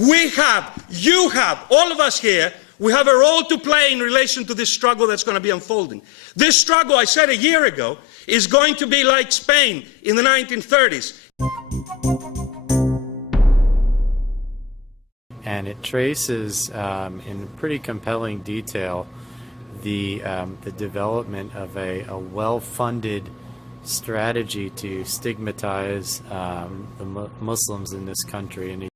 you have, all of us here, we have a role to play in relation to this struggle that's going to be unfolding. This struggle, I said a year ago, is going to be like Spain in the 1930s. And it traces in pretty compelling detail the development of a well-funded strategy to stigmatize the Muslims in this country. And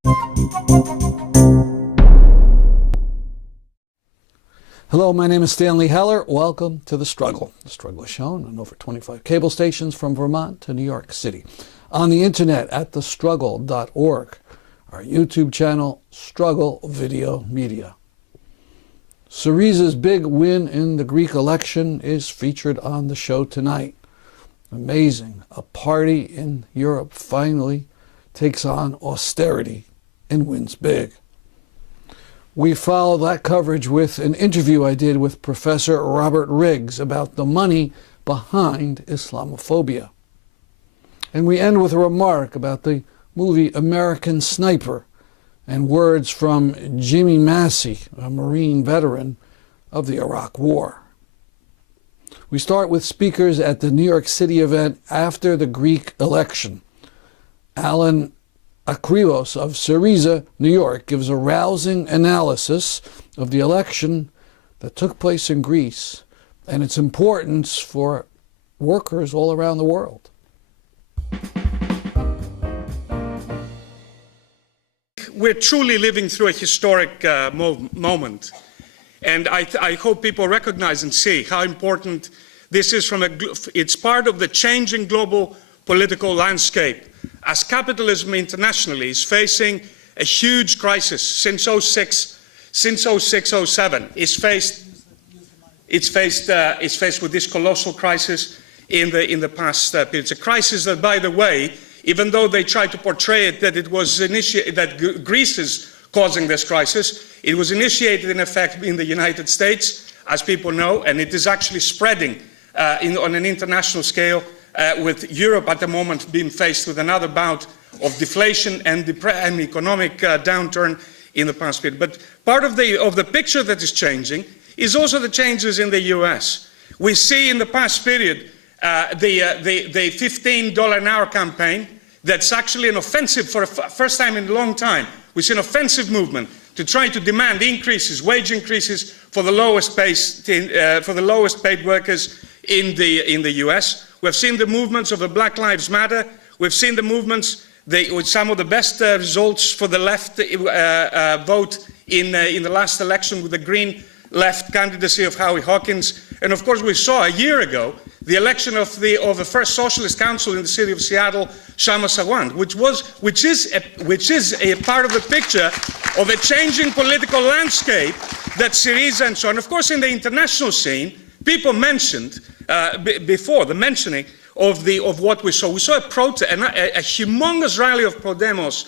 hello, my name is Stanley Heller. Welcome to The Struggle. The Struggle is shown on over 25 cable stations from Vermont to New York City. On the internet at thestruggle.org. Our YouTube channel, Struggle Video Media. Syriza's big win in the Greek election is featured on the show tonight. Amazing. A party in Europe finally takes on austerity and wins big. We follow that coverage with an interview I did with Professor Robert Riggs about the money behind Islamophobia. And we end with a remark about the movie American Sniper and words from Jimmy Massey, a Marine veteran of the Iraq War. We start with speakers at the New York City event after the Greek election. Alan Akrilos of Syriza, New York, gives a rousing analysis of the election that took place in Greece and its importance for workers all around the world. We're truly living through a historic moment. And I hope people recognize and see how important this is it's part of the changing global political landscape. As capitalism internationally is facing a huge crisis since 2006-07, it's faced with this colossal crisis in the past period. It's a crisis that, by the way, even though they try to portray it that it was that Greece is causing this crisis, it was initiated in effect in the United States, as people know, and it is actually spreading on an international scale, with Europe at the moment being faced with another bout of deflation and economic downturn in the past period. But part of the picture that is changing is also the changes in the US. We see in the past period the $15 an hour campaign. That's actually an offensive for the first time in a long time. We see an offensive movement to try to demand increases, wage increases for the lowest paid workers in the US. We've seen the movements of the Black Lives Matter. We've seen the movements with some of the best results for the left vote in the last election with the Green left candidacy of Howie Hawkins. And of course, we saw a year ago the election of the first socialist council in the city of Seattle, Shama Sawant, which is a part of the picture of a changing political landscape that Syriza and so on. Of course, in the international scene, people mentioned before the mentioning of what we saw. We saw a humongous rally of Podemos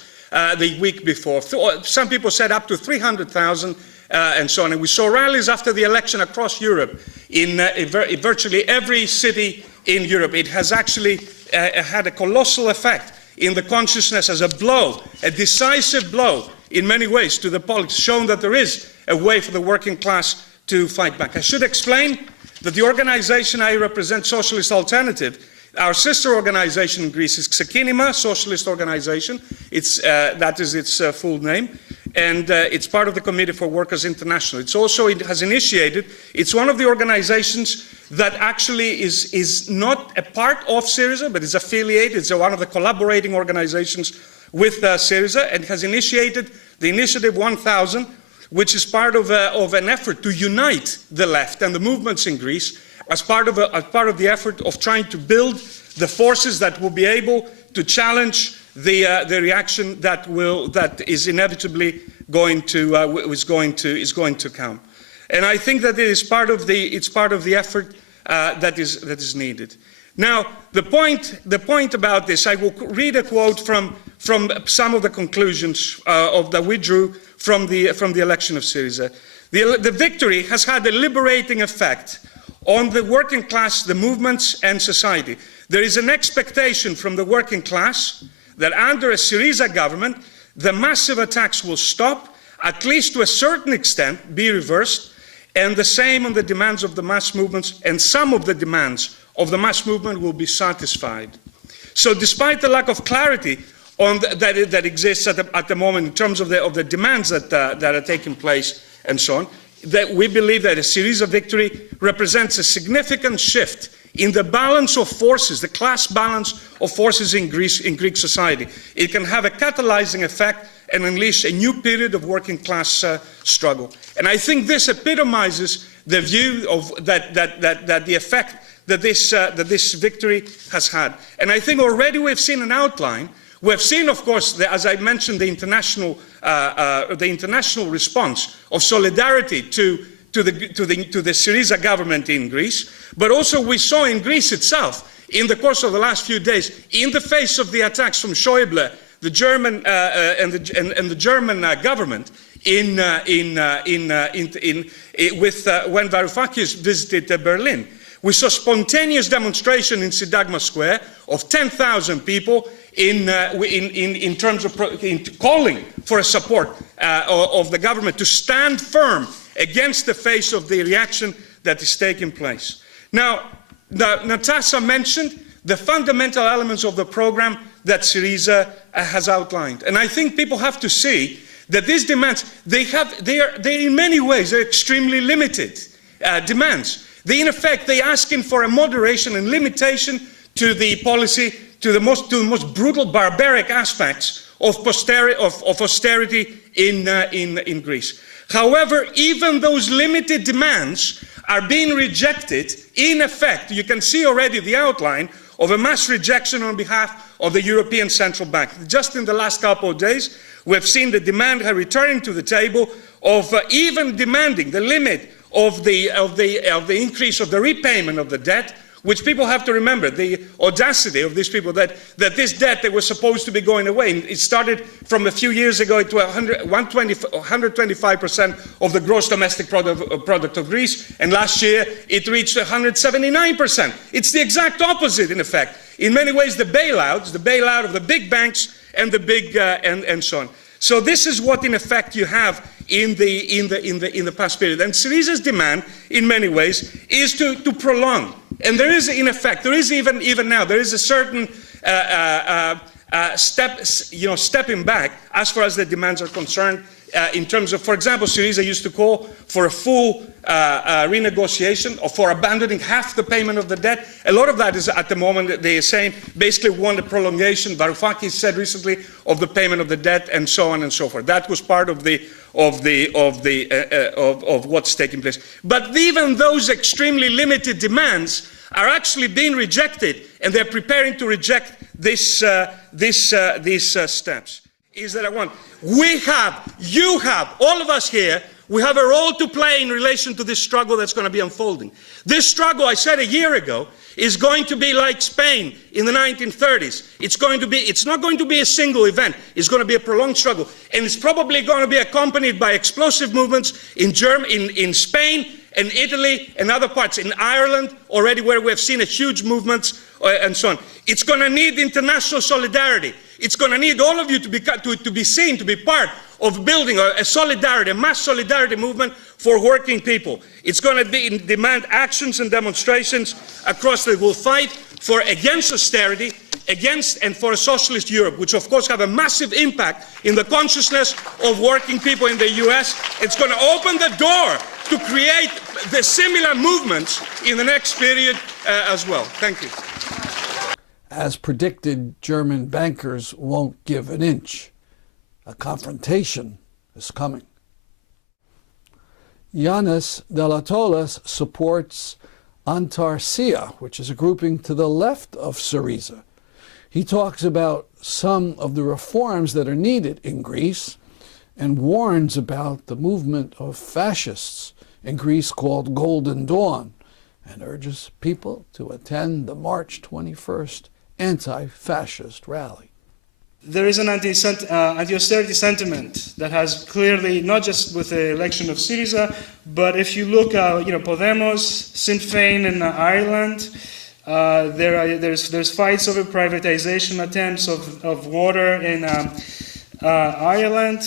the week before. Some people said up to 300,000. And so on. And we saw rallies after the election across Europe in virtually every city in Europe. It has actually had a colossal effect in the consciousness as a blow, a decisive blow in many ways to the politics, shown that there is a way for the working class to fight back. I should explain that the organization I represent, Socialist Alternative, our sister organization in Greece is Ξεκίνημα Socialist Organization. That is its full name. And it's part of the Committee for Workers International. It has initiated, it's one of the organizations that actually is not a part of Syriza, but is affiliated. It's one of the collaborating organizations with Syriza, and has initiated the Initiative 1000, which is part of an effort to unite the left and the movements in Greece as part of the effort of trying to build the forces that will be able to challenge the reaction that is inevitably going to come. And I think that it's part of the effort that is needed. Now, the point about this, I will read a quote from some of the conclusions that we drew from the election of Syriza. The victory has had a liberating effect on the working class, the movements, and society. There is an expectation from the working class that under a Syriza government, the massive attacks will stop, at least to a certain extent, be reversed, and the same on the demands of the mass movements, and some of the demands of the mass movement will be satisfied. So despite the lack of clarity on that exists at the moment in terms of the demands that are taking place and so on, that we believe that a Syriza victory represents a significant shift in the balance of forces, the class balance of forces in Greek society. It can have a catalyzing effect and unleash a new period of working class struggle. And I think this epitomizes the view of that the effect that this victory has had. And I think already we've seen an outline. We've seen, of course, as I mentioned, the international response of solidarity to the Syriza government in Greece, but also we saw in Greece itself, in the course of the last few days, in the face of the attacks from Schäuble, the German and the German government, when Varoufakis visited Berlin, we saw spontaneous demonstration in Syntagma Square of 10,000 people in terms of calling for a support of the government to stand firm against the face of the reaction that is taking place. Now, Natasha mentioned the fundamental elements of the program that Syriza has outlined. And I think people have to see that these demands, they're in many ways, they're extremely limited demands. In effect, they're asking for a moderation and limitation to the policy, to the most brutal, barbaric aspects of austerity in Greece. However, even those limited demands are being rejected. In effect, you can see already the outline of a mass rejection on behalf of the European Central Bank. Just in the last couple of days, we've seen the demand returning to the table of even demanding the limit of the increase of the repayment of the debt, which people have to remember, the audacity of these people, that this debt that was supposed to be going away. It started from a few years ago to 125% of the gross domestic product of Greece, and last year it reached 179%. It's the exact opposite, in effect. In many ways, the bailout of the big banks and the big and so on. So this is what, in effect, you have in the past period. And Syriza's demand, in many ways, is to prolong. And there is, in effect, there is even now, there is a certain stepping back as far as the demands are concerned. In terms of, for example, Syriza used to call for a full renegotiation or for abandoning half the payment of the debt. A lot of that is, at the moment, they are saying basically want a prolongation. Varoufakis said recently of the payment of the debt, and so on and so forth. That was part of what's taking place. But even those extremely limited demands are actually being rejected, and they're preparing to reject these steps. Is that I want. We have, you have, all of us here, we have a role to play in relation to this struggle that's going to be unfolding. This struggle, I said a year ago, is going to be like Spain in the 1930s. It's not going to be a single event. It's going to be a prolonged struggle. And it's probably going to be accompanied by explosive movements in Spain and Italy and other parts, in Ireland already, where we have seen a huge movements and so on. It's going to need international solidarity. It's going to need all of you to be seen, to be part of building a solidarity, a mass solidarity movement for working people. It's going to demand actions and demonstrations across the world. We'll fight against austerity, and for a socialist Europe, which of course have a massive impact in the consciousness of working people in the US. It's going to open the door to create the similar movements in the next period as well. Thank you. As predicted, German bankers won't give an inch. A confrontation is coming. Yannis Delatoulis supports Antarcia, which is a grouping to the left of Syriza. He talks about some of the reforms that are needed in Greece and warns about the movement of fascists in Greece called Golden Dawn, and urges people to attend the March 21st anti-fascist rally. There is an anti-austerity sentiment that has clearly, not just with the election of Syriza, but if you look at Podemos, Sinn Féin in Ireland, there's fights over privatization attempts of water Ireland.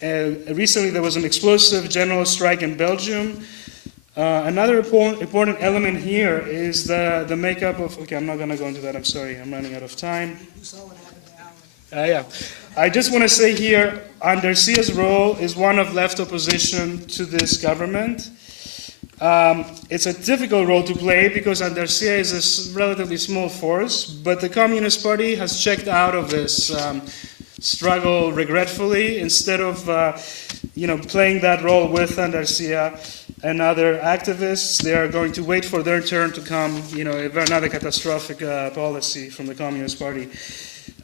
Recently there was an explosive general strike in Belgium. Another important element here is the makeup of, okay, I'm not going to go into that, I'm sorry, I'm running out of time. You saw what happened to Alan. I just want to say here, Andalusia's role is one of left opposition to this government. It's a difficult role to play because Andalusia is a relatively small force, but the Communist Party has checked out of this struggle regretfully. Instead of playing that role with Andalusia and other activists, they are going to wait for their turn to come, another catastrophic policy from the Communist Party.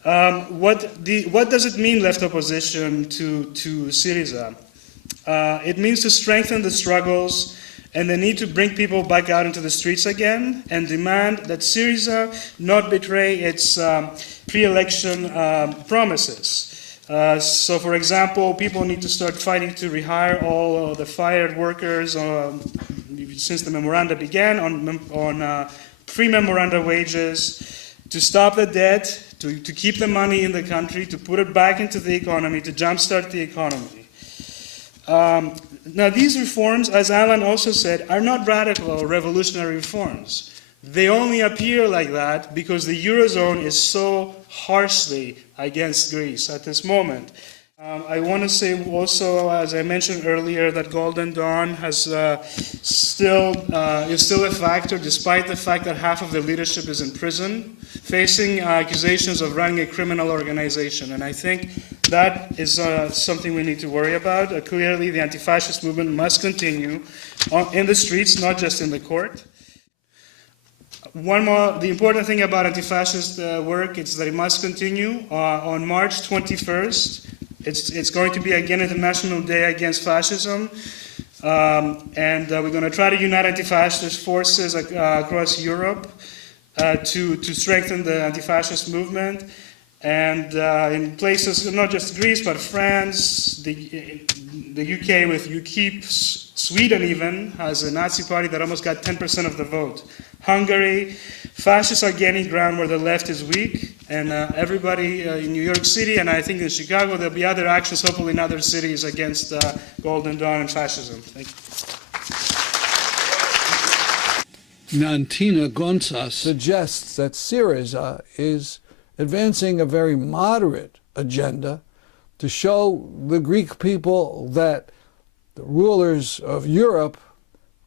What does it mean, left opposition to Syriza? It means to strengthen the struggles and the need to bring people back out into the streets again and demand that Syriza not betray its pre-election promises. So, for example, people need to start fighting to rehire all the fired workers since the memoranda began on pre-memoranda wages, to stop the debt, to keep the money in the country, to put it back into the economy, to jumpstart the economy. Now, these reforms, as Alan also said, are not radical or revolutionary reforms. They only appear like that because the Eurozone is so harshly against Greece at this moment. I want to say also, as I mentioned earlier, that Golden Dawn is still a factor, despite the fact that half of the leadership is in prison, facing accusations of running a criminal organization. And I think that is something we need to worry about. Clearly, the anti-fascist movement must continue in the streets, not just in the court. The important thing about anti-fascist work is that it must continue. On March 21st, it's going to be again International Day Against Fascism, and we're going to try to unite anti-fascist forces across Europe to strengthen the anti-fascist movement. And in places, not just Greece, but France, the UK with UKIP, Sweden even has a Nazi party that almost got 10% of the vote. Hungary, fascists are gaining ground where the left is weak, and everybody in New York City, and I think in Chicago, there'll be other actions, hopefully in other cities, against Golden Dawn and fascism. Thank you. Nantina Gonzas suggests that Syriza is advancing a very moderate agenda to show the Greek people that the rulers of Europe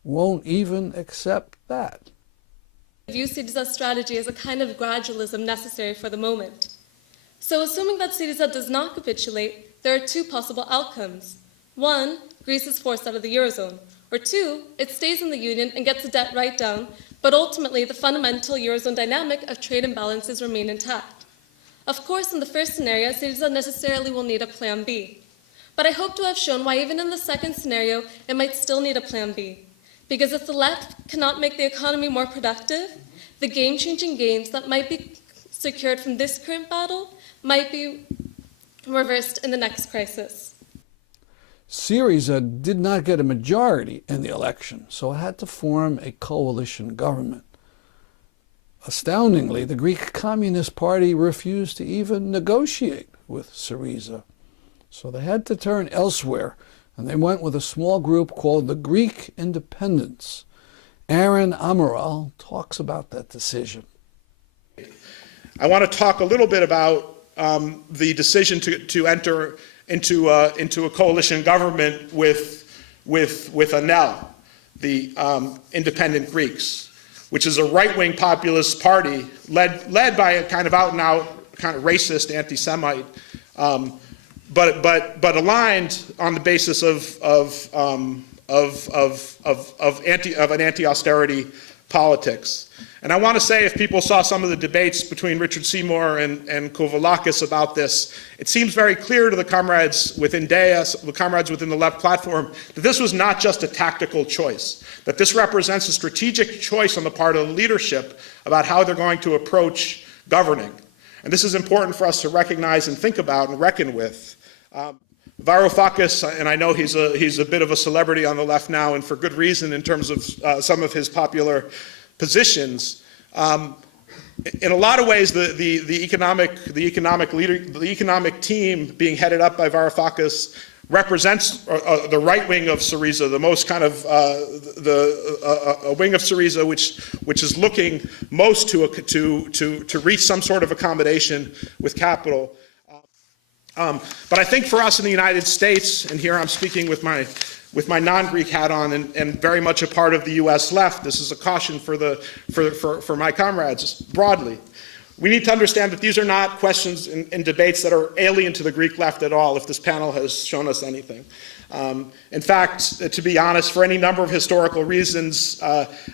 won't even accept that. I view Syriza's strategy as a kind of gradualism necessary for the moment. So assuming that Syriza does not capitulate, there are two possible outcomes. One, Greece is forced out of the Eurozone. Or two, it stays in the Union and gets the debt right down, but ultimately the fundamental Eurozone dynamic of trade imbalances remain intact. Of course, in the first scenario, Syriza necessarily will need a plan B. But I hope to have shown why even in the second scenario, it might still need a plan B. Because if the left cannot make the economy more productive, the game-changing gains that might be secured from this current battle might be reversed in the next crisis. Syriza did not get a majority in the election, so it had to form a coalition government. Astoundingly, the Greek Communist Party refused to even negotiate with Syriza. So they had to turn elsewhere, and they went with a small group called the Greek Independents. Aaron Amaral talks about that decision. I want to talk a little bit about the decision to enter into a coalition government with ANEL, the independent Greeks, which is a right-wing populist party led by a kind of out-and-out kind of racist anti-Semite, but aligned on the basis of an anti-austerity politics. And I want to say, if people saw some of the debates between Richard Seymour and Kouvalakis about this, it seems very clear to the comrades within DEA, the comrades within the left platform, that this was not just a tactical choice, that this represents a strategic choice on the part of the leadership about how they're going to approach governing. And this is important for us to recognize and think about and reckon with. Varoufakis, and I know he's a bit of a celebrity on the left now, and for good reason in terms of some of his popular positions, in a lot of ways, the economic team being headed up by Varoufakis represents the right wing of Syriza, the most kind of a wing of Syriza which is looking most to reach some sort of accommodation with capital. But I think for us in the United States, and here I'm speaking with my non-Greek hat on and very much a part of the U.S. left, this is a caution for my comrades broadly. We need to understand that these are not questions and debates that are alien to the Greek left at all, if this panel has shown us anything. In fact, to be honest, for any number of historical reasons,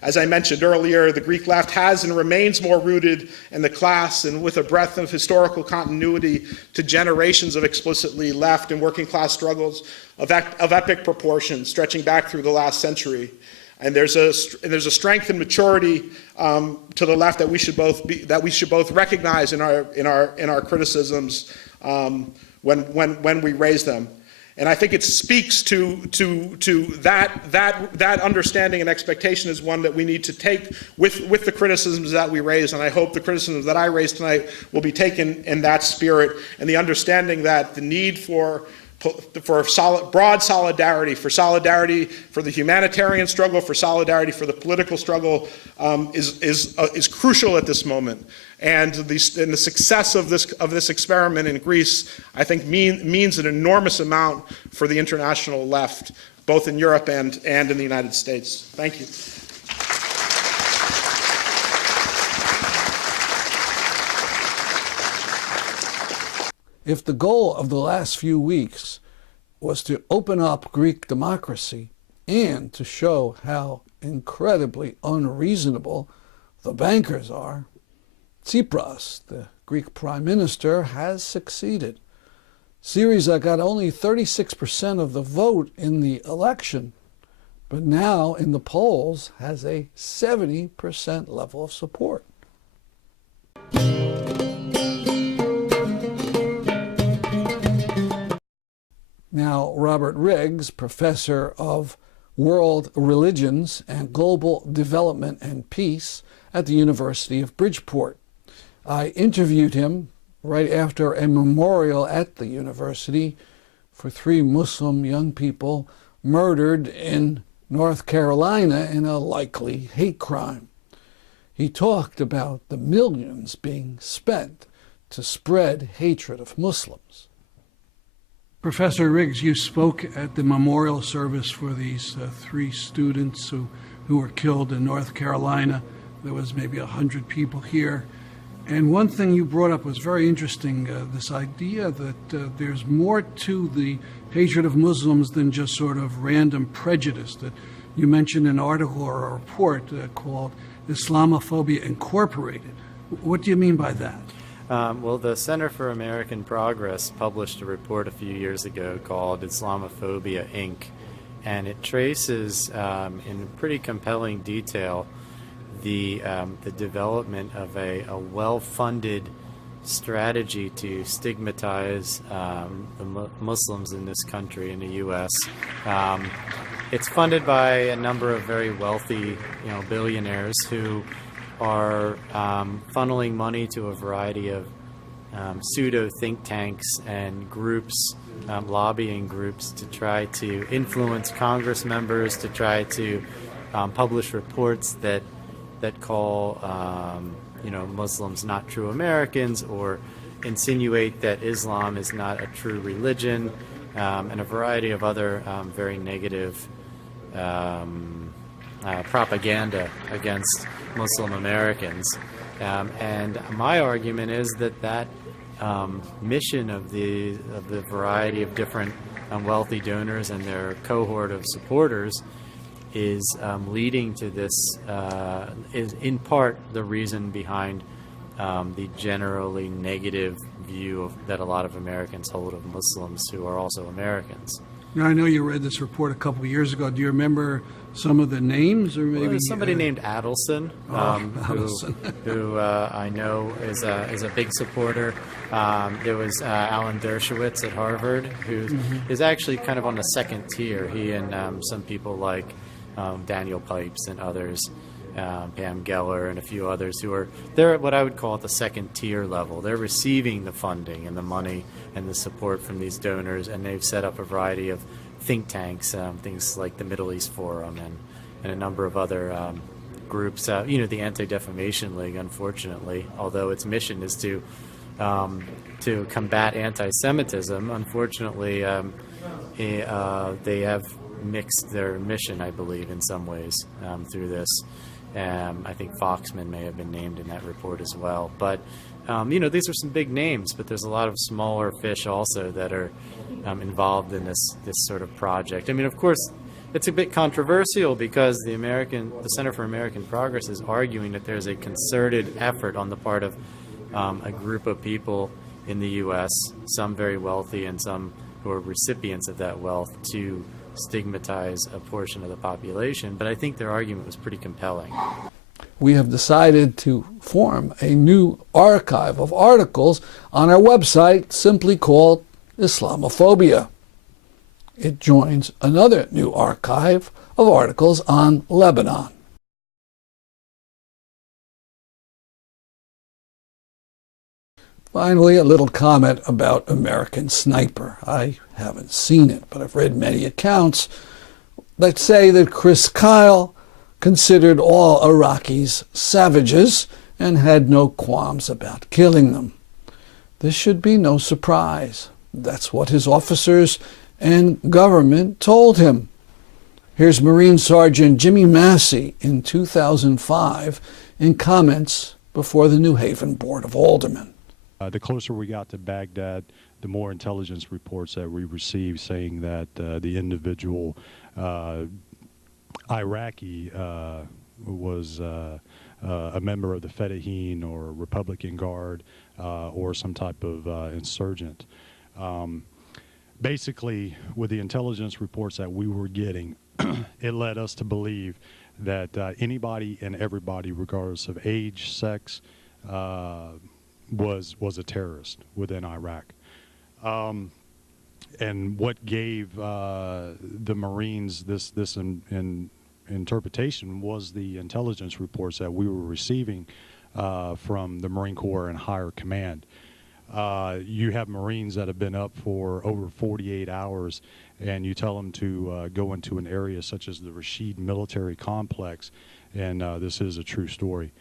as I mentioned earlier, the Greek left has and remains more rooted in the class and with a breadth of historical continuity to generations of explicitly left and working class struggles of epic proportions stretching back through the last century. And there's a strength and maturity to the left that we should both recognize in our criticisms when we raise them. And I think it speaks to that understanding and expectation is one that we need to take with the criticisms that we raise. And I hope the criticisms that I raised tonight will be taken in that spirit, and the understanding that the need for broad solidarity, for the humanitarian struggle, for solidarity for the political struggle is crucial at this moment. And the success of this experiment in Greece, I think, means an enormous amount for the international left, both in Europe and in the United States. Thank you. If the goal of the last few weeks was to open up Greek democracy and to show how incredibly unreasonable the bankers are, Tsipras, the Greek prime minister, has succeeded. Syriza got only 36% of the vote in the election, but now in the polls has a 70% level of support. Now, Robert Riggs, professor of world religions and global development and peace at the University of Bridgeport. I interviewed him right after a memorial at the university for 3 Muslim young people murdered in North Carolina in a likely hate crime. He talked about the millions being spent to spread hatred of Muslims. Professor Riggs, you spoke at the memorial service for these 3 students who were killed in North Carolina. There was maybe 100 people here. And one thing you brought up was very interesting, this idea that there's more to the hatred of Muslims than just sort of random prejudice. That you mentioned an article or a report called Islamophobia Incorporated. What do you mean by that? Well, the Center for American Progress published a report a few years ago called Islamophobia Inc., and it traces in pretty compelling detail the development of a well-funded strategy to stigmatize the Muslims in this country, in the U.S. It's funded by a number of very wealthy, billionaires who are funneling money to a variety of pseudo think tanks and groups, lobbying groups, to try to influence Congress members, to try to publish reports that call Muslims not true Americans, or insinuate that Islam is not a true religion, and a variety of other very negative propaganda against Muslim Americans. And my argument is that mission of the variety of different wealthy donors and their cohort of supporters is leading to this, is in part the reason behind the generally negative view that a lot of Americans hold of Muslims who are also Americans. Now, I know you read this report a couple of years ago. Do you remember some of the names, or maybe? Well, somebody named Adelson, who I know is a big supporter. There was Alan Dershowitz at Harvard, who is actually kind of on the second tier. He and some people like Daniel Pipes and others Pam Geller and a few others they're at what I would call at the second tier level. They're receiving the funding and the money and the support from these donors, and they've set up a variety of think tanks, things like the Middle East Forum and a number of other groups. The Anti-Defamation League, unfortunately, although its mission is to combat anti-Semitism, unfortunately, they have mixed their mission, I believe, in some ways through this. I think Foxman may have been named in that report as well. But, these are some big names, but there's a lot of smaller fish also that are involved in this sort of project. I mean, of course, it's a bit controversial because the Center for American Progress is arguing that there's a concerted effort on the part of a group of people in the U.S., some very wealthy and some who are recipients of that wealth, to stigmatize a portion of the population. But I think their argument was pretty compelling. We have decided to form a new archive of articles on our website simply called Islamophobia. It joins another new archive of articles on Lebanon. Finally, a little comment about American Sniper. I haven't seen it, but I've read many accounts that say that Chris Kyle considered all Iraqis savages and had no qualms about killing them. This should be no surprise. That's what his officers and government told him. Here's Marine Sergeant Jimmy Massey in 2005 in comments before the New Haven Board of Aldermen. The closer we got to Baghdad, the more intelligence reports that we received saying that the individual Iraqi was a member of the Fedayeen or Republican Guard or some type of insurgent. Basically, with the intelligence reports that we were getting, it led us to believe that anybody and everybody, regardless of age, sex, was a terrorist within Iraq. And what gave the Marines this interpretation was the intelligence reports that we were receiving from the Marine Corps and higher command. You have Marines that have been up for over 48 hours, and you tell them to go into an area such as the Rashid military complex, and this is a true story.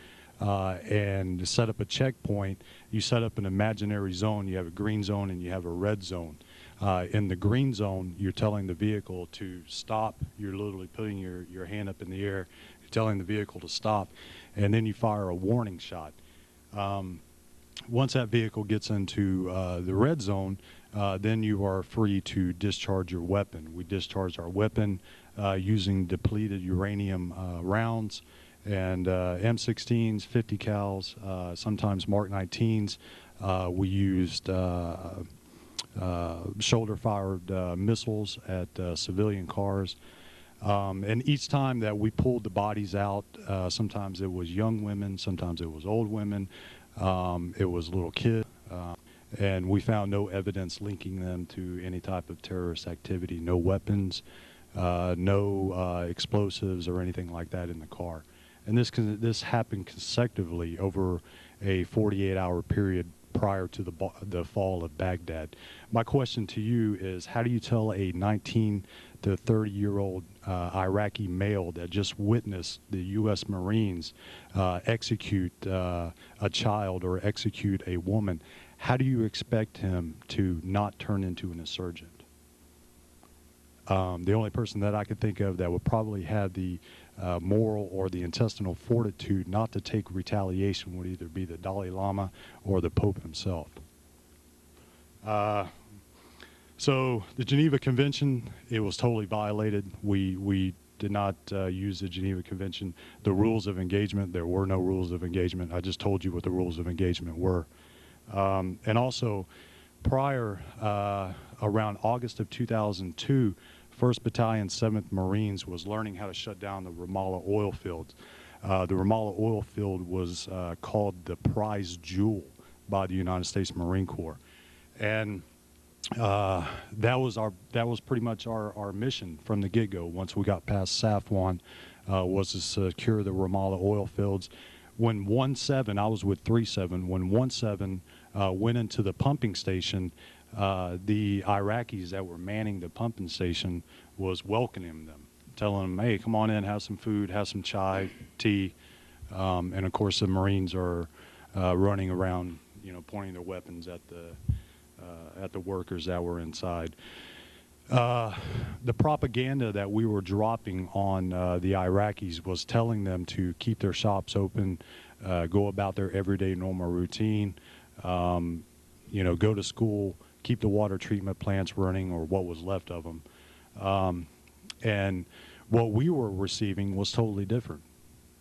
And to set up a checkpoint, you set up an imaginary zone. You have a green zone and you have a red zone. In the green zone, you're telling the vehicle to stop. You're literally putting your hand up in the air. You're telling the vehicle to stop, and then you fire a warning shot. Once that vehicle gets into the red zone, then you are free to discharge your weapon. We discharged our weapon using depleted uranium rounds, and M16s, 50 cals, sometimes Mark 19s. We used shoulder-fired missiles at civilian cars. And each time that we pulled the bodies out, sometimes it was young women, sometimes it was old women, it was little kids, and we found no evidence linking them to any type of terrorist activity, no weapons, no explosives or anything like that in the car. And this happened consecutively over a 48-hour period prior to the fall of Baghdad. My question to you is, how do you tell a 19 to 30-year-old Iraqi male that just witnessed the U.S. Marines execute a child or execute a woman, how do you expect him to not turn into an insurgent? The only person that I could think of that would probably have the moral or the intestinal fortitude not to take retaliation would either be the Dalai Lama or the Pope himself. So the Geneva Convention, it was totally violated. We did not use the Geneva Convention. The rules of engagement, there were no rules of engagement. I just told you what the rules of engagement were. And also, prior, around August of 2002, 1st Battalion, 7th Marines was learning how to shut down the Ramallah oil fields. The Ramallah oil field was called the prize jewel by the United States Marine Corps. And that was pretty much our mission from the get-go. Once we got past Safwan, was to secure the Ramallah oil fields. When 1-7, I was with 3-7, when 1-7 went into the pumping station, the Iraqis that were manning the pumping station was welcoming them, telling them, hey, come on in, have some food, have some chai, tea. And of course the Marines are running around, pointing their weapons at the workers that were inside. The propaganda that we were dropping on the Iraqis was telling them to keep their shops open, go about their everyday normal routine, go to school, keep the water treatment plants running, or what was left of them. And what we were receiving was totally different.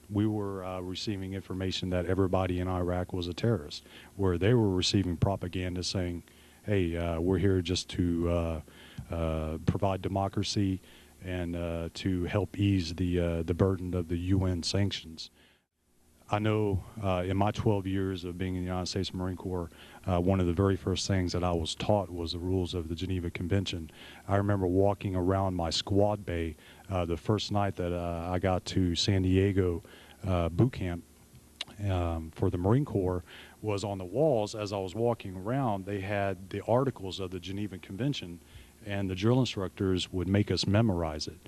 We were receiving information that everybody in Iraq was a terrorist, where they were receiving propaganda saying, hey, we're here just to provide democracy and to help ease the burden of the UN sanctions. I know in my 12 years of being in the United States Marine Corps, one of the very first things that I was taught was the rules of the Geneva Convention. I remember walking around my squad bay the first night that I got to San Diego boot camp for the Marine Corps. Was on the walls as I was walking around, they had the articles of the Geneva Convention, and the drill instructors would make us memorize it.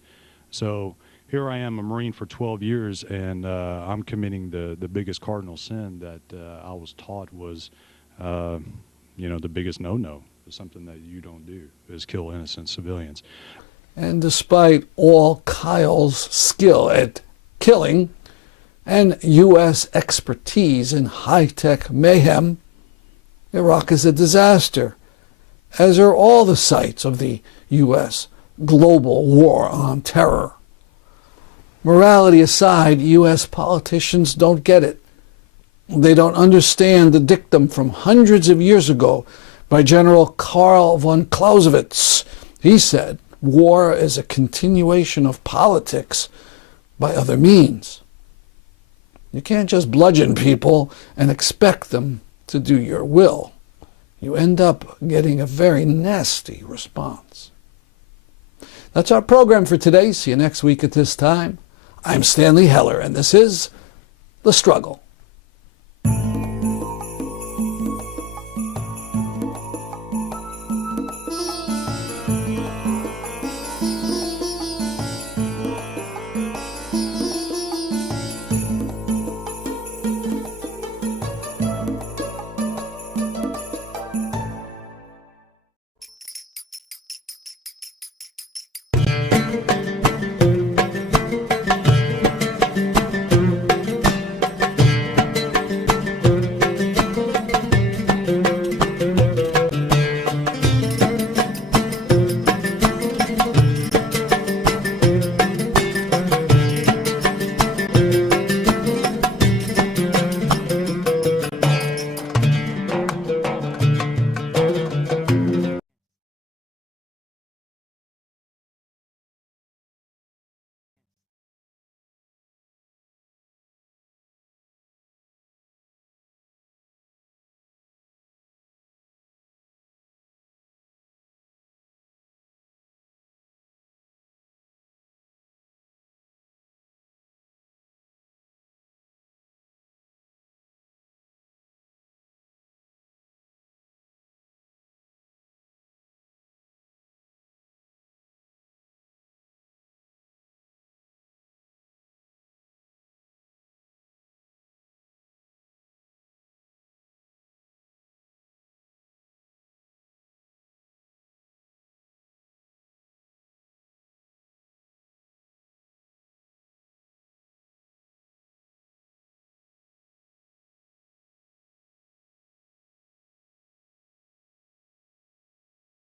So here I am, a Marine for 12 years, and I'm committing the biggest cardinal sin that I was taught was, the biggest no-no, something that you don't do, is kill innocent civilians. And despite all Kyle's skill at killing and U.S. expertise in high-tech mayhem, Iraq is a disaster, as are all the sites of the U.S. global war on terror. Morality aside, U.S. politicians don't get it. They don't understand the dictum from hundreds of years ago by General Karl von Clausewitz. He said, war is a continuation of politics by other means. You can't just bludgeon people and expect them to do your will. You end up getting a very nasty response. That's our program for today. See you next week at this time. I'm Stanley Heller, and this is The Struggle.